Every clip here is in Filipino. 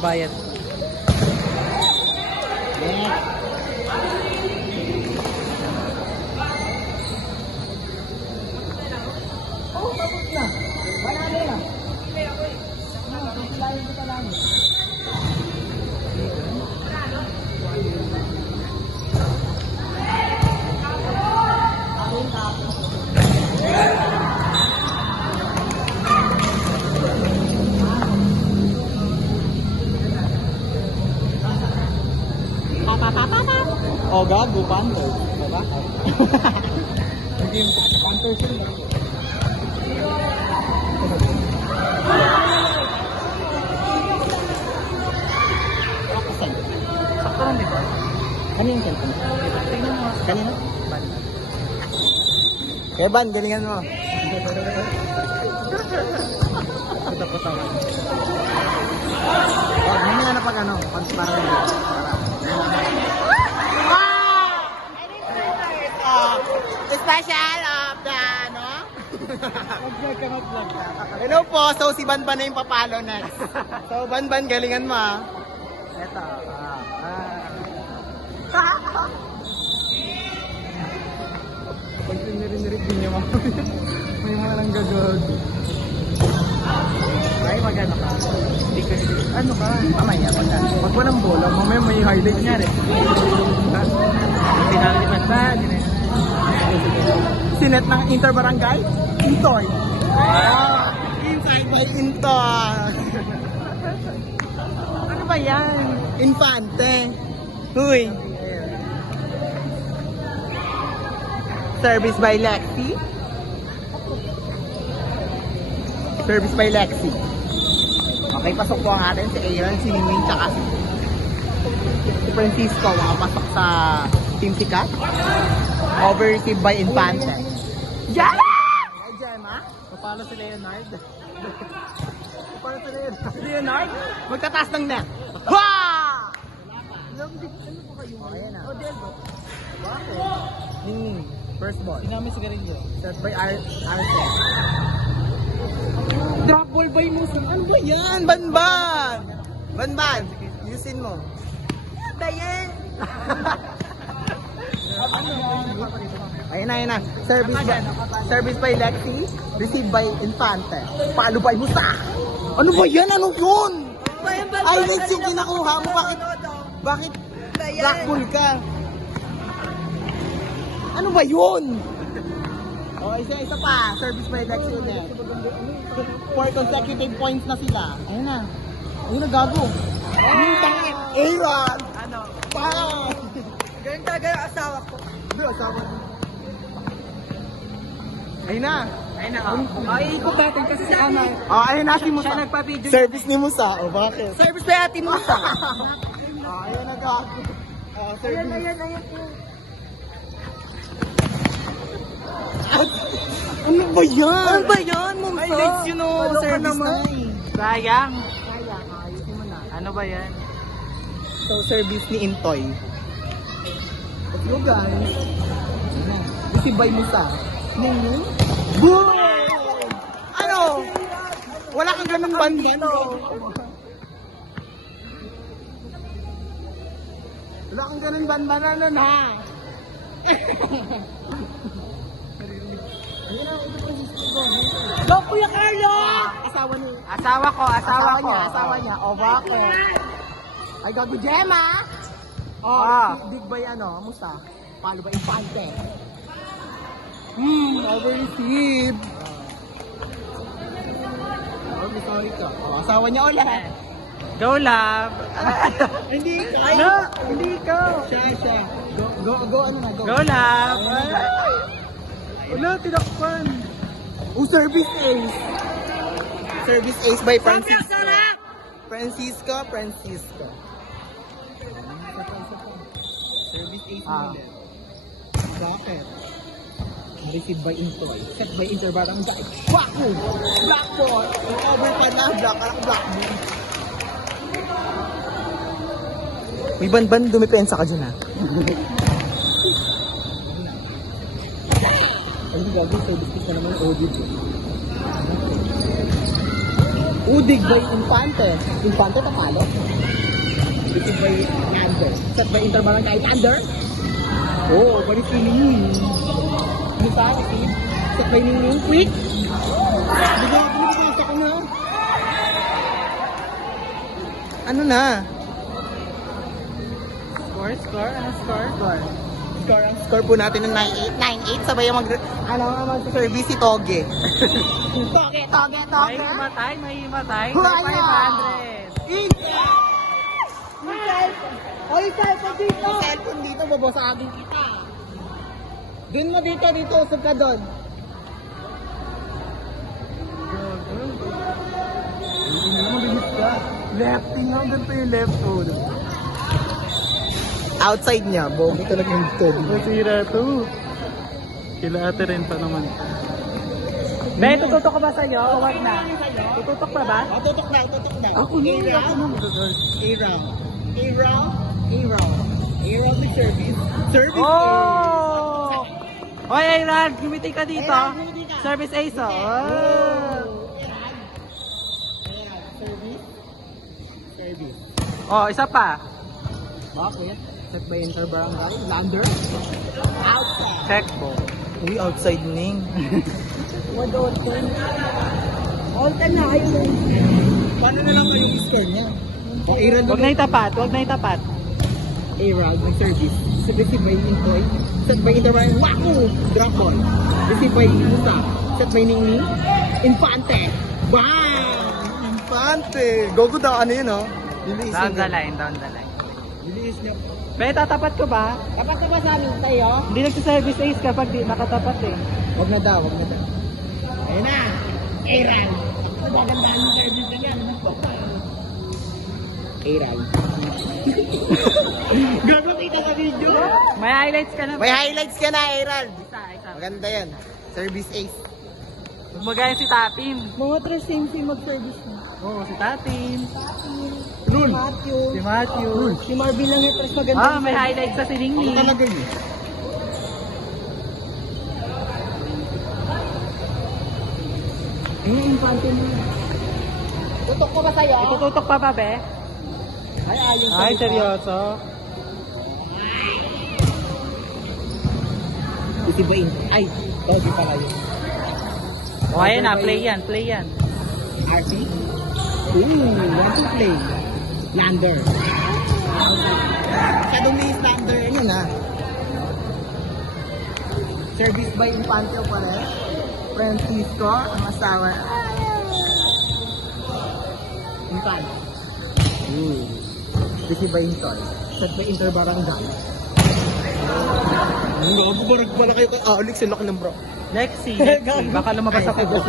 Bayan. Oh, tapos na. Wala na yan. Layo kita lang. Oh, gago, Panther. Diba? Naging Panther sila. Sakto lang dito. Kanina yung cellphone? Kanina? Kaya Ban, galingan mo. Ito po sa mga. Oh, mamaya na pag ano, pag parang Special of the, ano? mag-vlog ka, mag-vlog ka. Hello po, so si Banban na yung papalo next. So Banban, galingan mo ah. Ito, pag sinirin-nirin din niya may mga nang gagod. Ay, magano ka? Hindi ka, ano ka? Mamaya, pag walang bola, mamaya may highlight niya rin. Hindi na lipat ba? Sinet ng Interbarangay, Intoy. Inside by Intoy. Ano ba yan? Infante. Huy. Service by Lexi. Service by Lexi. Okay, pasok po ang atin si Aaron, si Ningning, tsaka si Francisco. Makapasok sa Team Sikat. Overreceived by Infante. Gemma! Ay, Gemma? Papalo si Leonard. Papalo si Leonard. Leonard? Magtataas ng net. Ha! Ano po kayo? Okay na. O, Delbo. Bakit? Ningning. First ball. Inamin si Garillo. Set by Arce. Drop ball by Musa. Ano ba yan? Banban! Banban! Yusin mo. Ano ba yan? Ayun na. Service by Lexi, received by Infante. Palo by Musa. Ano ba yan? Ano yun? Ay, Lex yung kinakuha mo. Bakit black bull ka? Ano ba yun? Oh, isa pa. Service by Lexi ulit. 4 consecutive points na sila. Ayun na. Ayun na, gago. Ayun, tangin. Aaron! Ano? Bang! Ganun talaga yung asawa ko. Hindi, asawa niya. Ayun na. Ayun na, ay, ikot natin kasi si Ana. Oh, ayun na, si Musa. Siya nagpa-video. Service ni Musa. Oh, bakit? Service by Ate Musa. Oh, ayun na, gago. Oh, service. Ayan. Ano ba yan? Ano ba yan, Mumsa? Ay, let's you know, Ano ka service naman? na eh. Sayang. Ayusin mo na. Ano ba yan? So, service ni Intoy. Let's go, guys. Receive by Musa. Ningning. Boom! Ano? Wala kang ganun banda, no? Wala kang ganun banda na nun, ha? Go, Kuya Carlo! Asawa ni... Asawa niya. O, bakit? Ay, gago, Gemma! Big boy, ano, musta? Palo ba, Infante? Overreceived. Sorry ka. O, asawa niya ulit. Go, love. Hindi ka. No, hindi ikaw. Siya. Go, ano na, go. Go, love. Wala, tinakpan. Oh, service ace. Service ace by Francisco. Francisco. Service ace ulit. Bakit? Received by Intoy. Set by Interbarangay. Blackpool! Over pa na. Black ball. May ban dumipensa ka dyan, ha? Ay, gabi, service ka naman Udig. Udig by Infante. Infante, tapalo. Receive by Lander. Set by Interbarangay Lander. Oh, balik si Ningning. Ano pa? Set by Ningning. Quick! Bigla ko na. Ano na? Score? Ano score? Ang score po natin ng 9-8. 9-8. Sabay yung mag-service si Toge. Toge. May himatay. Wala. 500. Oy, cellphone dito! Cellphone dito, babasagin kita. Dun mo dito, usog ka dun. Hindi na mabilis ka. Lefting lang, ganito yung left hold. Outside niya, bobo talaga yung Toge. Masira to. Kila ate rin pa naman. Be, tututok ka ba sa'yo o wag na? Tututok pa ba? Tutok na. Ako nung A-round with service. Service Oh! Hoy, Ayran, gumiti ka dito. Ayran, gumiti ka. Service ace, oh. Service. Oh, isa pa. Bakit? Set by Interbarangay. Lander. Outside. Check ball. Uy, outside Ning. All time na, ayun. Paano na lang yung score niya? O, A-round Huwag na itapat. A-round with service. Receive by Intoy. Set by Interbarangay. Wako! Drop ball. Receive by Musa. Set by Ningning. Infante. Bang! Infante! Gogo daw, ano yun, oh? Down the line. Bilis niya. Be, tatapat ko ba? Tapat ka ba sa amin tayo? Hindi nagsiservice ace kapag di nakatapat eh. Huwag na daw. Ayun na! A-round! Magagandaan yung service na yan. A-round. Gago kita sa video! May highlights ka na ba? May highlights ka na, A-round! Isa. Maganda yan. Service ace. Magaya si Tapim. Mga tracing mag-service na. Oo, si Tapim. Rule. Si Matthew. Si Marvin lang yung press maganda. Ah, may highlights sa Siningning. Ano talaga yun? Yung infante mo. Tutok ko ba sa'yo? Itututok pa ba, Be? Ayun. Ay, seryoso? Itibain. Ay, di pa kayo. O, ayan na, play yan. RC? Want to play. Lander. Kadumi is Lander. Ano na? Service by Infante pa rin. Francisco, ang asawa. Infante. Receive by Intoy. Set by Interbarangay. Nabubarag pala kayo kay Alex. Ang laki ng bro. Lexi. Baka lumabas ako doon.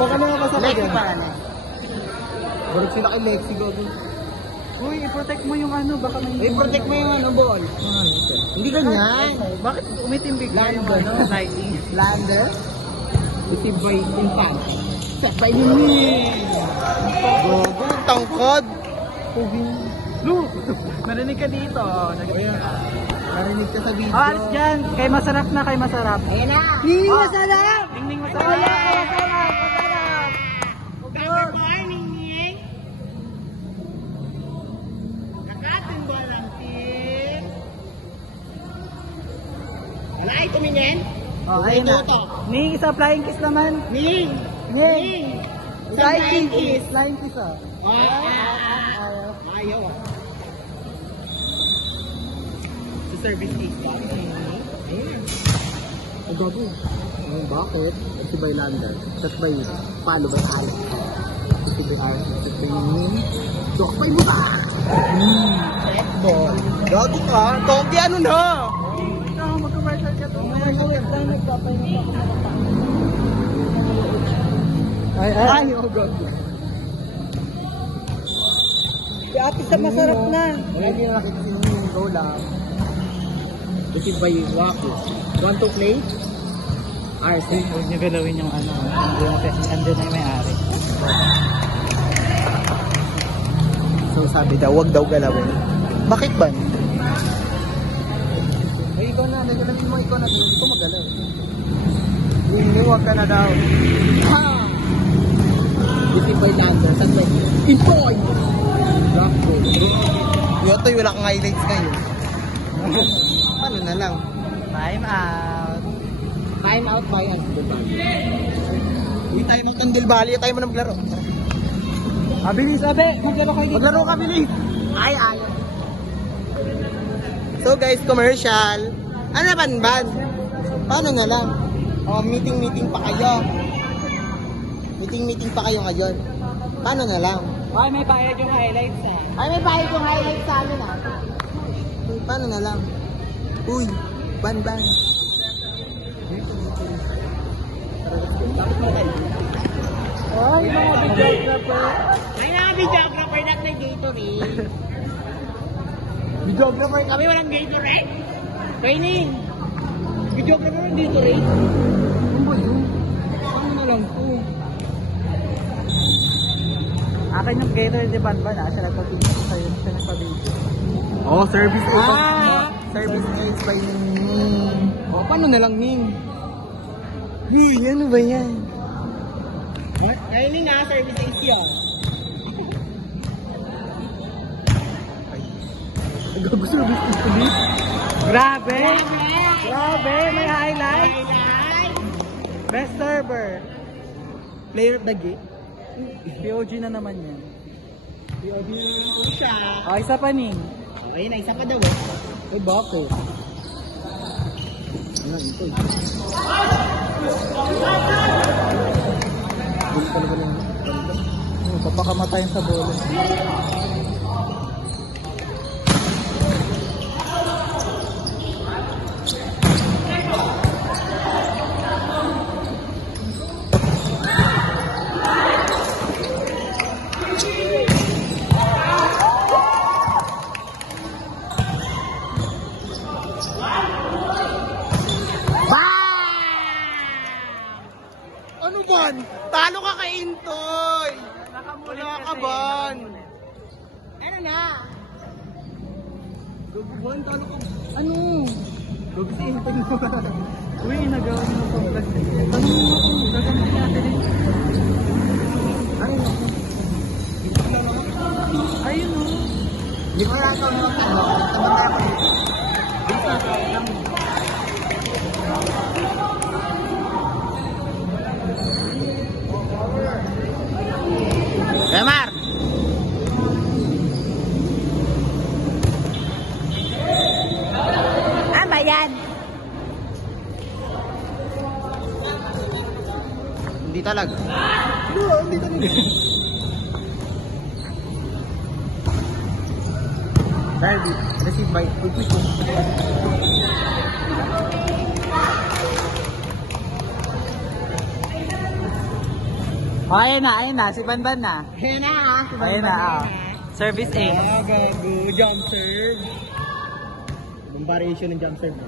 Baka lumabas ako Lexi pa na. Barag sila kay Lexi gogo. Uy, i-protect mo yung ano. Baka may... I-protect mo yung ano, ball. Hindi ganyan. Bakit umitimbig ka yung ano? Lighting. Lander. Receive by Infant. Set by Nini. Gogo, tangkod. Lu! Narinig ka dito. Narinig ka sa video. Alis dyan. Kay masarap na, kay masarap. Ayan na. Nini masarap. Tingning masarap. Masarap. Good morning, Ning. Nakating ba lang, Ting? Wala ay tumingin? Oh, ayun na. Ning, isa flying kiss naman. Ning! Ning! Flying kiss. Flying kiss, oh. Ayaw. Sa service case ka. Ang gabi. Bakit? Si by Lander. Set by Palo by Alex. Si by Alex. Set by Nini. Dok by mo ba? Ball. Gago ka. Togi ano na? Ikaw, mag-commercial ka to. Ay, oh gago. Si ate sa masarap na. Wala niyo nakita yung goal lang. Kasi by Waku. Want to play? RC. Huwag niyo galawin yung ano. Andun na yung may-ari. So sabi daw, wag daw galawin. Bakit ba? Ay, ikaw na. Nagalawin mo ikaw na. Ito magalaw. Hindi, wag ka na daw. Ha! Buti by Lander. Saan ba? Intoy! Black gold. Yotoy, wala kang highlights ngayon. Paano na lang? Time out. Time out by Andel Valley. Uy, time out Andel Valley. Tayo mo na maglaro. Bilis, abe. Maglaro kayo dito. Maglaro ka, bilis. Ay. So guys, commercial. Ano ban? Paano na lang? Meeting pa kayo. Meeting pa kayo ngayon. Paano na lang? Ay, may bayad yung highlights Ay, may bayad yung highlight sa amin Paano na lang? Uy, ban. Ay, mga videographer. Ay, mga videographer na Gatorade. Videographer Kami walang Gatorade. Training. Videographer ng Gatorade. Ano ba yun? Ano na lang po? Akin yung Gatorade ni Banban Siya nagpabigyan sa'yo. Siya nagpabigyan. Oh, service A. Service A by Ning. Oh, paano na lang, Ning? Hey, ano ba yan? Training na, service is yan. Nag-service A to be? Grabe! Grabe! May highlight! Highlight. Best server! Player of the game? POG na naman yan. POV na lang po siya. Oh, isa pa, Ning. Ayun na, isa pa daw Eh, bakit? Ano, ito eh. Papakamatayin sa bola. Ano ban? Talo ka kay Intoy! Wala ka ban? Ano na? Ban, talo ka. Ano? Gagawin mo. Uy, nagawa mo po. Ano mo? Gagawin natin eh. Ayun o. Hindi ko lang ito naman ano. Tabang ako dito. Emar! Ano ba yan? Hindi talaga. Hindi talaga. Derby, received by Pupuko. Oh, ayun na. Si Banban na. Ayun na ha. Ayun na, Service A. Gago. Jump serve. Yung variation ng jump serve.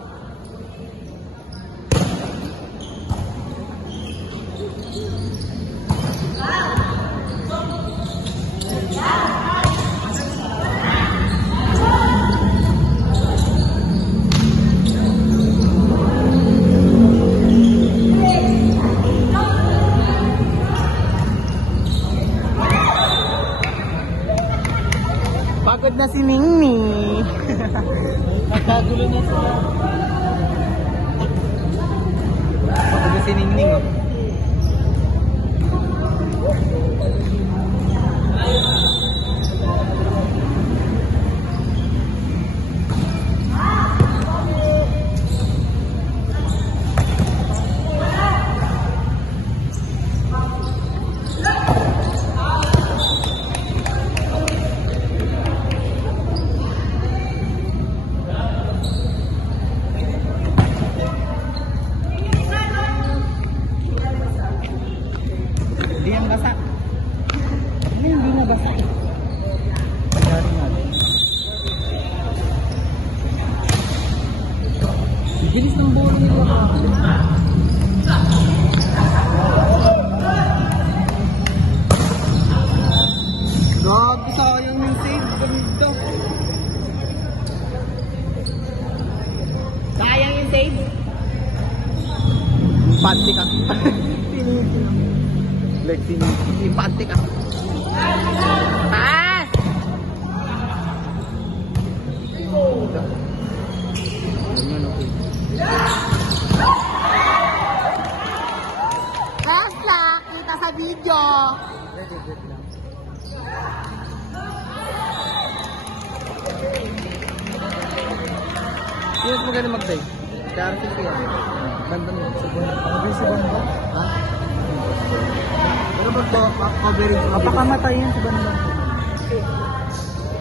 Pagod na si Ningni. Nagkagulo na sila. Pagod na si Ningning. Hindi yan basa. Ano yung hindi na basa? Pagkari natin. Bilis ng bola nila. Grabe, sayang yung save. Ganda. Sayang yung save. Impante ka. Lexi, impante ka. Pass! dito. Ganyan, okay. Tesla, kita sa video. Wait lang. Sino mas magaling mag-dive? Darcy siya. Banda mo. Subon ba? Ha? Ano ba ito? Coverage. Mapakamatay yan sa banda.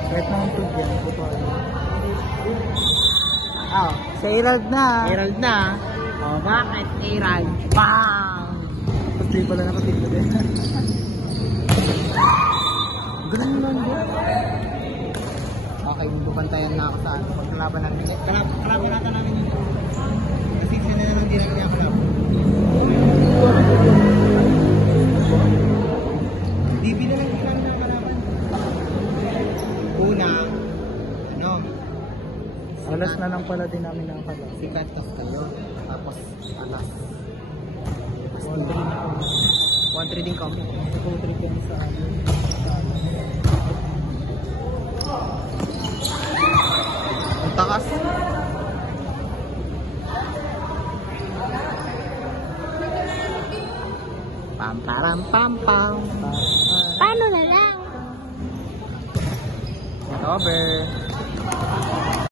Kahit naman ito yan. Oh, si Herald na. Herald na. Oh, bakit Herald? Bang! Tapos di pala nakatigil din. Ganun lang din. Okay, bubantayan na ako sa ano. Pagkalaban natin. Kalaban natin namin yun. Kasi siya na naman din niya ako. DB na lang kailangan na kalaban. Una, ano? Alas na lang pala din namin nakakala. Si Ventus kayo. Tapos, alas. 1-3 din kami. 2-3 kami sa amin. Ang takas. Pam param pam pam. Paano na lang? Over.